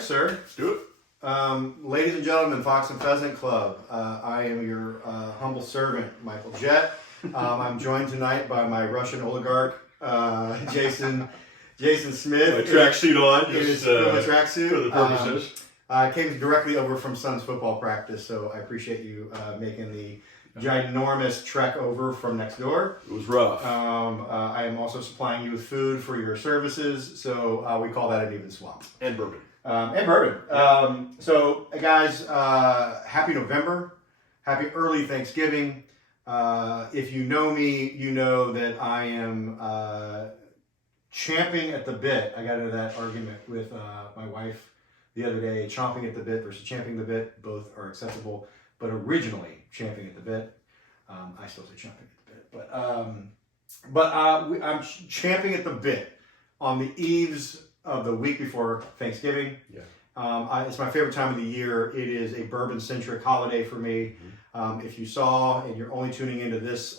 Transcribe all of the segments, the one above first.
right, sir. Let's do it. Ladies and gentlemen, Fox and Pheasant Club. I am your humble servant, Michael Jett. I'm joined tonight by my Russian oligarch, Jason Smith. My tracksuit on, just tracksuit for the purposes. I came directly over from Sun's football practice, so I appreciate you making the ginormous trek over from next door. It was rough. I am also supplying you with food for your services, so we call that an even swap. And bourbon. So, guys, happy November. Happy early Thanksgiving. If you know me, you know that I am champing at the bit. I got into that argument with my wife the other day. Chomping at the bit versus champing the bit. Both are acceptable, but originally champing at the bit. I still say chomping at the bit, but I'm champing at the bit on the eves of the week before Thanksgiving. Yeah. It's my favorite time of the year. It is a bourbon-centric holiday for me. If you saw, and you're only tuning into this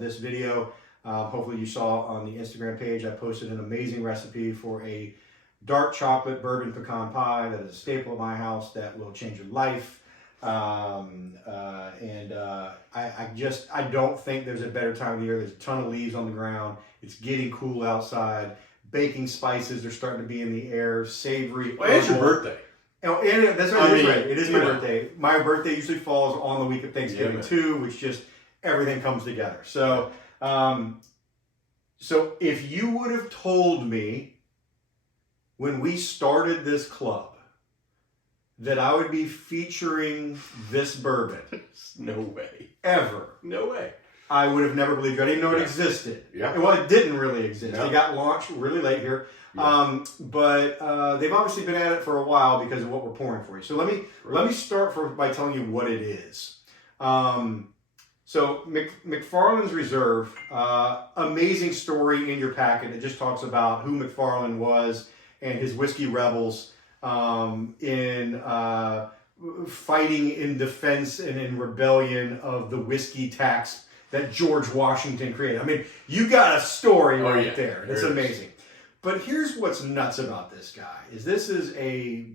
this video, hopefully you saw on the Instagram page, I posted an amazing recipe for a dark chocolate bourbon pecan pie that is a staple at my house that will change your life. I don't think there's a better time of the year. There's a ton of leaves on the ground. It's getting cool outside. Baking spices are starting to be in the air. Savory. Well, it's your birthday. Oh, and that's right. It is my birthday. My birthday usually falls on the week of Thanksgiving too, which just everything comes together. So, so if you would have told me when we started this club that I would be featuring this bourbon, no way, ever, no way, I would have never believed you. I didn't know it existed. Yeah. Well, it didn't really exist. Yeah. It got launched really late here. Yeah. But they've obviously been at it for a while because of what we're pouring for you. So let me start by telling you what it is. So MacFarlane's Reserve, amazing story in your packet. It just talks about who MacFarlane was and his whiskey rebels in fighting in defense and in rebellion of the whiskey tax that George Washington created. I mean, you got a story there. It's amazing. But here's what's nuts about this guy, is this is a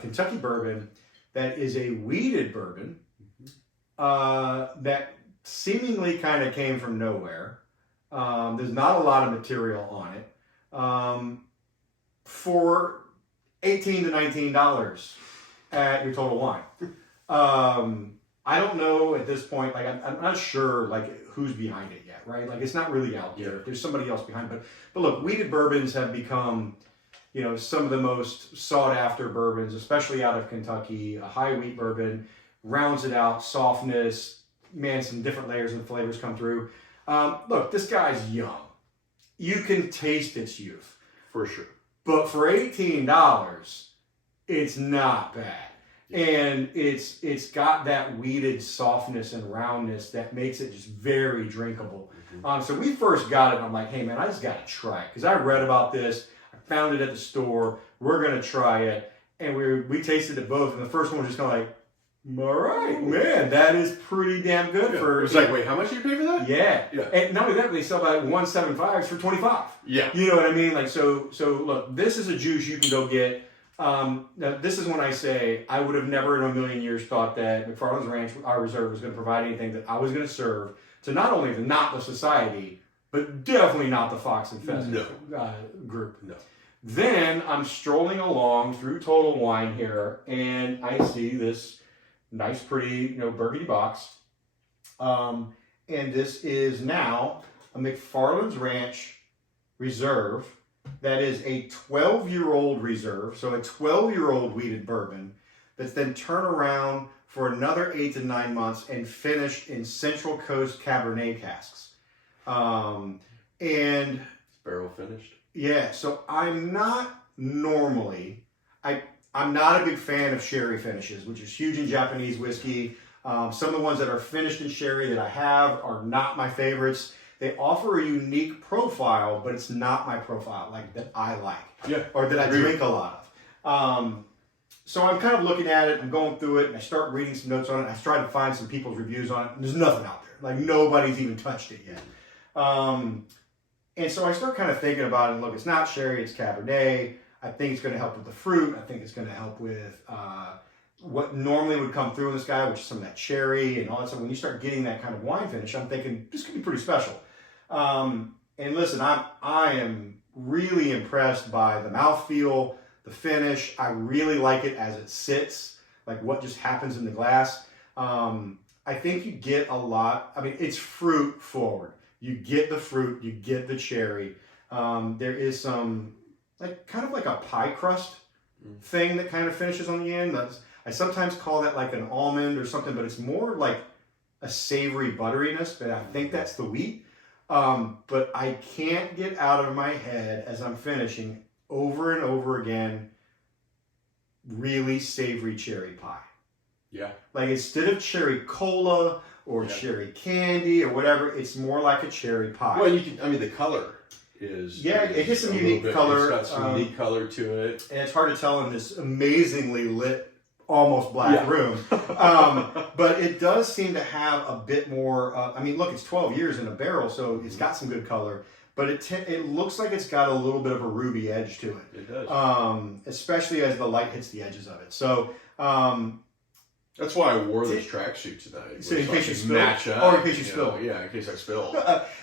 Kentucky bourbon that is a wheated bourbon that seemingly kind of came from nowhere. There's not a lot of material on it. For $18 to $19 at your Total Wine. I don't know at this point, like I'm not sure like who's behind it yet, right? Like it's not really out there. There's somebody else behind it. But look, wheated bourbons have become, you know, some of the most sought after bourbons, especially out of Kentucky. A high wheat bourbon rounds it out, softness, man, some different layers and flavors come through. Look, this guy's young. You can taste its youth. For sure. But for $18, it's not bad. And it's got that wheated softness and roundness that makes it just very drinkable. So we first got it, and I'm like, hey man, I just got to try it. Because I read about this, I found it at the store, we're going to try it. And we tasted it both, and the first one was just kind of like, all right, man, that is pretty damn good. It was like, wait, how much do you pay for that? Yeah. And not only that, they sell about 175s for $25. Yeah. You know what I mean? Like, so look, this is a juice you can go get. Now, this is when I say I would have never in a million years thought that MacFarlane's Ranch, our reserve, was going to provide anything that I was going to serve to not only the Not the Society, but definitely not the Fox and Pheasant group. No. Then I'm strolling along through Total Wine here, and I see this nice, pretty, burgundy box. And this is now a MacFarlane's Ranch Reserve. That is a 12-year-old reserve, so a 12-year-old wheated bourbon that's then turned around for another 8 to 9 months and finished in Central Coast Cabernet casks. And it's barrel finished. Yeah, so I'm not normally, I'm not a big fan of sherry finishes, which is huge in Japanese whiskey. Some of the ones that are finished in sherry that I have are not my favorites. They offer a unique profile, but it's not my profile, like that I like, or that I drink a lot of. So I'm kind of looking at it, I'm going through it, and I start reading some notes on it. I try to find some people's reviews on it, and there's nothing out there. Like nobody's even touched it yet. And so I start kind of thinking about it. Look, it's not sherry, it's Cabernet. I think it's going to help with the fruit. I think it's going to help with what normally would come through in this guy, which is some of that cherry and all that stuff. When you start getting that kind of wine finish, I'm thinking this could be pretty special. And listen, I am really impressed by the mouthfeel, the finish. I really like it as it sits, like what just happens in the glass. I think you get a lot. I mean, it's fruit forward. You get the fruit, you get the cherry. There is some kind of like a pie crust thing that kind of finishes on the end. I sometimes call that like an almond or something, but it's more like a savory butteriness, but I think that's the wheat. But I can't get out of my head as I'm finishing over and over again, really savory cherry pie. Yeah. Like instead of cherry cola or cherry candy or whatever, it's more like a cherry pie. Well, the color is... Yeah, it gets some unique color. It's got some unique color to it. And it's hard to tell in this amazingly lit, almost black room. But it does seem to have a bit more... look, it's 12 years in a barrel, so it's got some good color. But it looks like it's got a little bit of a ruby edge to it. It does. Especially as the light hits the edges of it. So... that's why I wore this tracksuit tonight. So in case you spill. Match up. Or in case you spill. Yeah, in case I spill.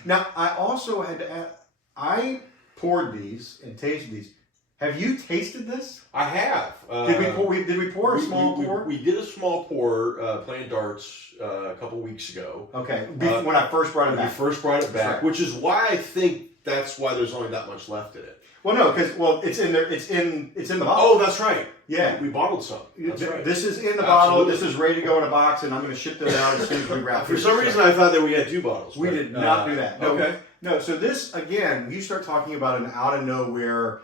Now, I also had to add, I poured these and tasted these. Have you tasted this? I have. Did we pour a small pour? We did a small pour playing darts a couple weeks ago. Okay, when I first brought it back. You first brought it back, which is why I think that's why there's only that much left in it. Well, no, because it's in there. It's in the bottle. Oh, that's right. Yeah, we bottled some. That's right. This is in the bottle. This is ready to go in a box, and I'm going to ship this out as soon as we wrap. For some reason, I thought that we had 2 bottles. We did not do that. No, okay. No. So this again, you start talking about an out of nowhere,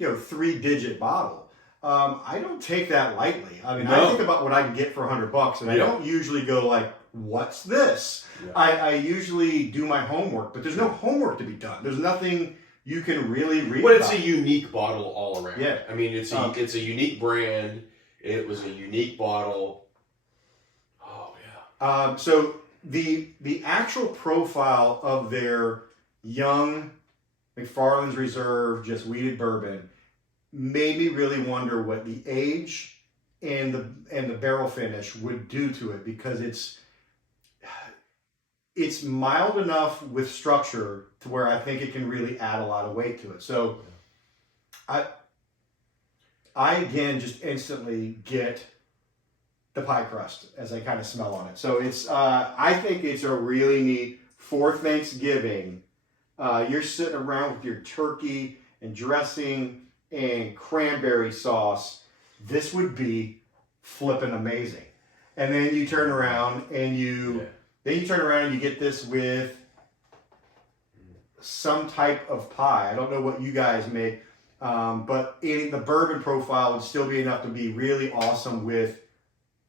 3-digit bottle. I don't take that lightly. I mean, I think about what I can get for $100, and I don't usually go like, "What's this?" Yeah. I usually do my homework, but there's no homework to be done. There's nothing you can really read. Well, it's a unique bottle all around. Yeah. I mean, it's a unique brand. It was a unique bottle. Oh yeah. So the actual profile of their young MacFarlane's Reserve, just wheated bourbon, made me really wonder what the age and the barrel finish would do to it, because it's mild enough with structure to where I think it can really add a lot of weight to it. So I again just instantly get the pie crust as I kind of smell on it. So it's I think it's a really neat for Thanksgiving. You're sitting around with your turkey and dressing and cranberry sauce. This would be flippin' amazing. And then you turn around and you get this with some type of pie. I don't know what you guys make, but the bourbon profile would still be enough to be really awesome with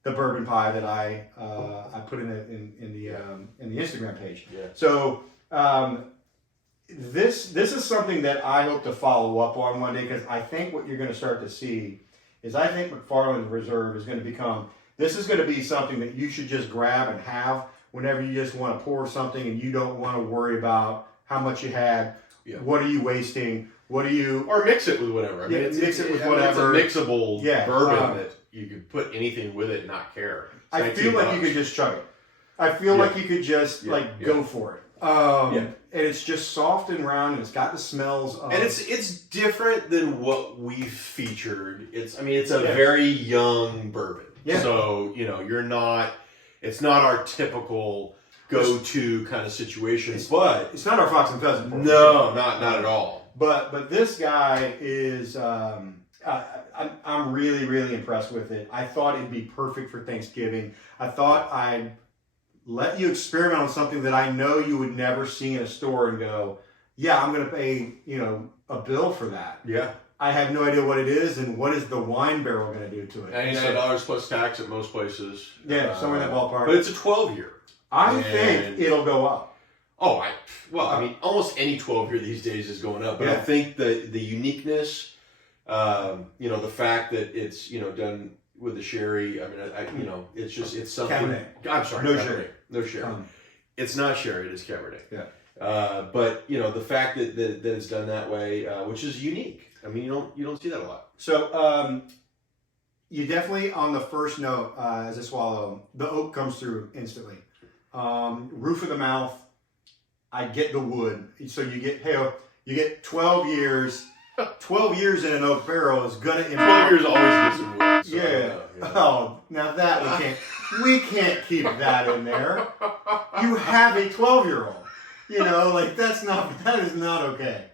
the bourbon pie that I put in the Instagram page. Yeah. So this is something that I hope to follow up on one day, because I think what you're going to start to see is I think MacFarlane's Reserve is going to become. This is going to be something that you should just grab and have whenever you just want to pour something and you don't want to worry about how much you had. Yeah. What are you wasting? What are you... Or mix it with whatever. I mean, mix it with whatever. It's a mixable bourbon that you could put anything with it and not care. I feel like you could just chug it. I feel like you could just go for it. And it's just soft and round, and it's got the smells of... And it's different than what we've featured. It's a very young bourbon. Yeah. So, you're not... It's not our typical go-to kind of situation, but... It's not our Fox and Pheasant. No, not at all. But this guy is... I'm really, really impressed with it. I thought it'd be perfect for Thanksgiving. I thought I'd let you experiment on something that I know you would never see in a store and go, yeah, I'm going to pay, a bill for that. Yeah. I have no idea what it is, and what is the wine barrel going to do to it? $99 plus tax at most places. Yeah, somewhere in that ballpark. But it's a 12-year. I think it'll go up. Oh, almost any 12-year these days is going up. But I think the uniqueness, the fact that it's done with the sherry. I mean, it's something. Cabernet. I'm sorry, no Cabernet. sherry. No sherry. It's not sherry. It is Cabernet. Yeah. But the fact that it's done that way, which is unique. I mean, you don't see that a lot. So you definitely, on the first note, as I swallow, the oak comes through instantly. Roof of the mouth, I get the wood. So you get 12 years. 12 years in an oak barrel is gonna impact. 12 years always gets some wood. So Yeah. Oh, now that we can't keep that in there. You have a 12-year-old. You know, like that is not okay.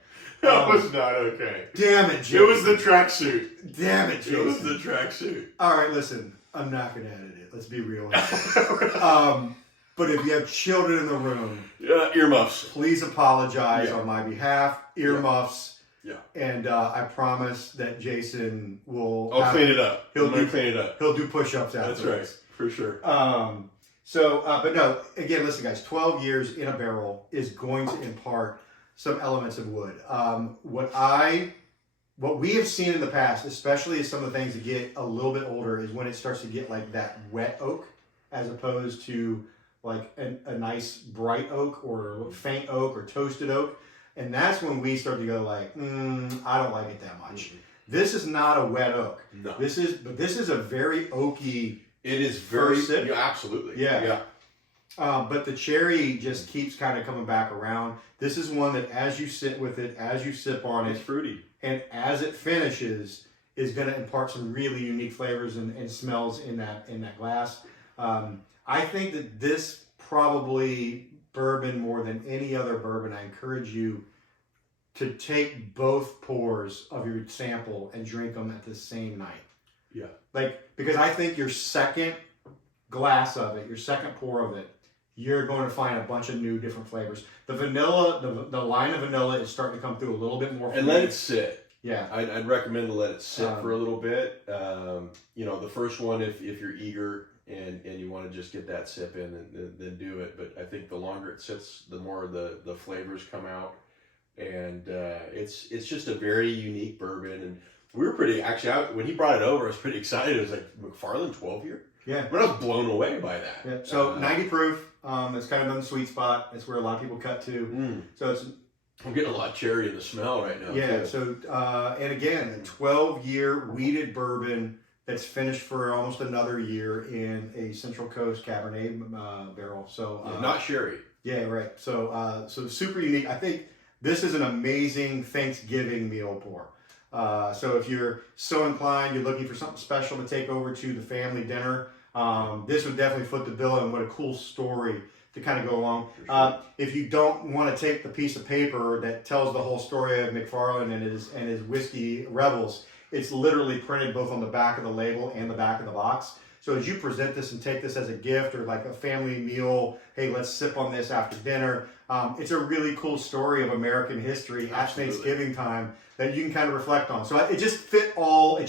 That was not okay. Damn it, Jason. It was the tracksuit. Damn it, Jason. It was the tracksuit. All right, listen. I'm not gonna edit it. Let's be real. But if you have children in the room, earmuffs. Please apologize on my behalf. Earmuffs. Yeah. And I promise that Jason will. I'll clean it up. He'll clean it up. He'll do push-ups afterwards. That's right, for sure. But no. Again, listen, guys. 12 years in a barrel is going to impart some elements of wood. What we have seen in the past, especially as some of the things that get a little bit older, is when it starts to get like that wet oak, as opposed to like a nice bright oak or faint oak or toasted oak. And that's when we start to go like, I don't like it that much. Mm-hmm. This is not a wet oak. No. This is a very oaky. It is very, yeah, absolutely. Yeah. But the cherry just keeps kind of coming back around. This is one that as you sit with it, as you sip on it's fruity. And as it finishes, is going to impart some really unique flavors and smells in that glass. I think that this probably bourbon, more than any other bourbon, I encourage you to take both pours of your sample and drink them at the same night. Yeah. Because I think your second glass of it, your second pour of it, you're going to find a bunch of new different flavors. The vanilla, the line of vanilla is starting to come through a little bit more. And let it sit. Yeah. I'd recommend to let it sit for a little bit. The first one, if you're eager and you want to just get that sip in, then do it. But I think the longer it sits, the more the flavors come out. And it's just a very unique bourbon. And we were pretty, when he brought it over, I was pretty excited. It was like, MacFarlane 12 year? Yeah. But I was blown away by that. Yeah. So 90 proof, it's kind of on the sweet spot. It's where a lot of people cut to. So I'm getting a lot of cherry in the smell right now. Yeah. Too. So, and again, a 12-year wheated bourbon that's finished for almost another year in a Central Coast Cabernet barrel. So not sherry. Yeah, right. So super unique. I think this is an amazing Thanksgiving meal pour. So if you're so inclined, you're looking for something special to take over to the family dinner, this would definitely foot the bill, and what a cool story to kind of go along. Sure. If you don't want to take the piece of paper that tells the whole story of MacFarlane and his whiskey rebels, it's literally printed both on the back of the label and the back of the box. So as you present this and take this as a gift or like a family meal, hey, let's sip on this after dinner. It's a really cool story of American history at Thanksgiving time that you can kind of reflect on. So it just checked a lot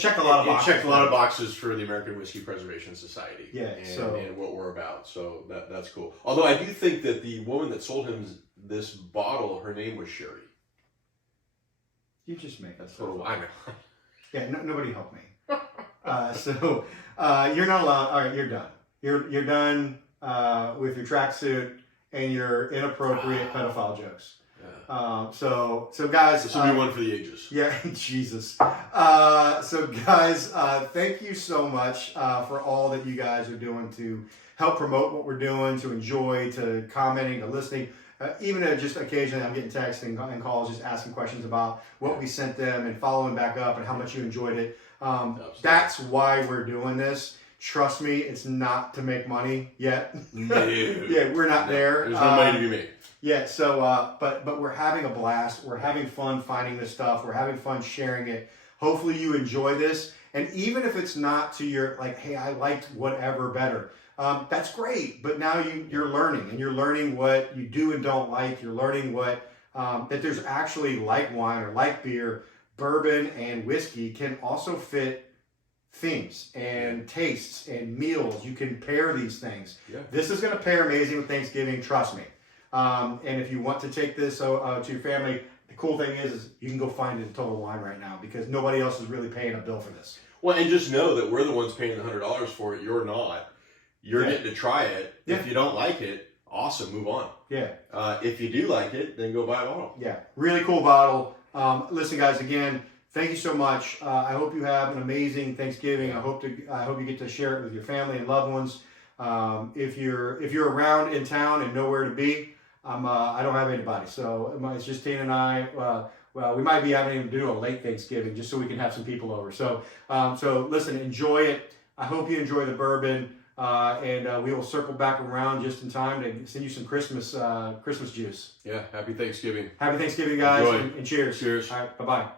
of boxes. It checked a lot of boxes for the American Whiskey Preservation Society. Yeah, and what we're about. So that's cool. Although I do think that the woman that sold him this bottle, her name was Sherry. You just make that stuff up. I know. Yeah, nobody helped me. You're not allowed. All right, you're done. You're done with your tracksuit and your inappropriate pedophile jokes. Yeah. So guys, this will be one for the ages. Yeah, Jesus. So guys, thank you so much for all that you guys are doing to help promote what we're doing, to enjoy, to commenting, to listening. Even just occasionally I'm getting texts and calls just asking questions about what we sent them and following back up and how much you enjoyed it. That's why we're doing this. Trust me, it's not to make money yet. No. Yeah, we're not there. There's no money to be made. Yeah, so but we're having a blast. We're having fun finding this stuff. We're having fun sharing it. Hopefully you enjoy this. And even if it's not to your, like, hey, I liked whatever better, that's great. But now you're learning, and you're learning what you do and don't like. You're learning what, that there's actually, like wine or like beer, bourbon and whiskey can also fit themes and tastes and meals. You can pair these things. Yeah. This is going to pair amazing with Thanksgiving, trust me. And if you want to take this to your family, the cool thing is you can go find it at Total Wine right now because nobody else is really paying a bill for this. Well, and just know that we're the ones paying the $100 for it. You're not. You're getting to try it. Yeah. If you don't like it, awesome, move on. Yeah. If you do like it, then go buy a bottle. Yeah, really cool bottle. Listen, guys, again, thank you so much. I hope you have an amazing Thanksgiving. I hope you get to share it with your family and loved ones. If you're around in town and nowhere to be, I don't have anybody, so it's just Tina and I. Well, we might be having to do a late Thanksgiving just so we can have some people over. So listen, enjoy it. I hope you enjoy the bourbon, and we will circle back around just in time to send you some Christmas juice. Yeah, happy Thanksgiving. Happy Thanksgiving, guys, Enjoy. and cheers. Cheers. All right, bye-bye.